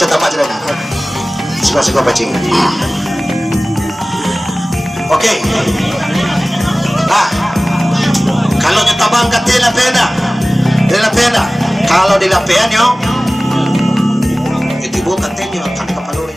Coba apa aja suka pacing. Oke. Nah, kalau nyetabang ke tela pena. Kalau di lapean yo, itu bukan tenyo kan kapaluri.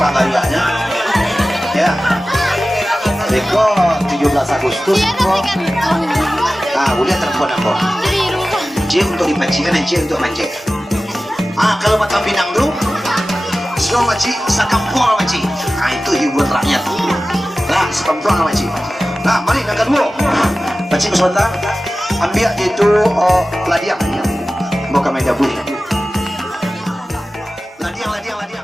Siapa layaknya ya Riko 17 Agustus kok udah telepon aku Cie untuk dipancikan dan Cie untuk mancing kalau mata pinang dulu semua maci sakampung maci itu hiburan rakyat sakampung maci mari yang kedua maci peserta ambil itu ladiang mau kami gabung ladiang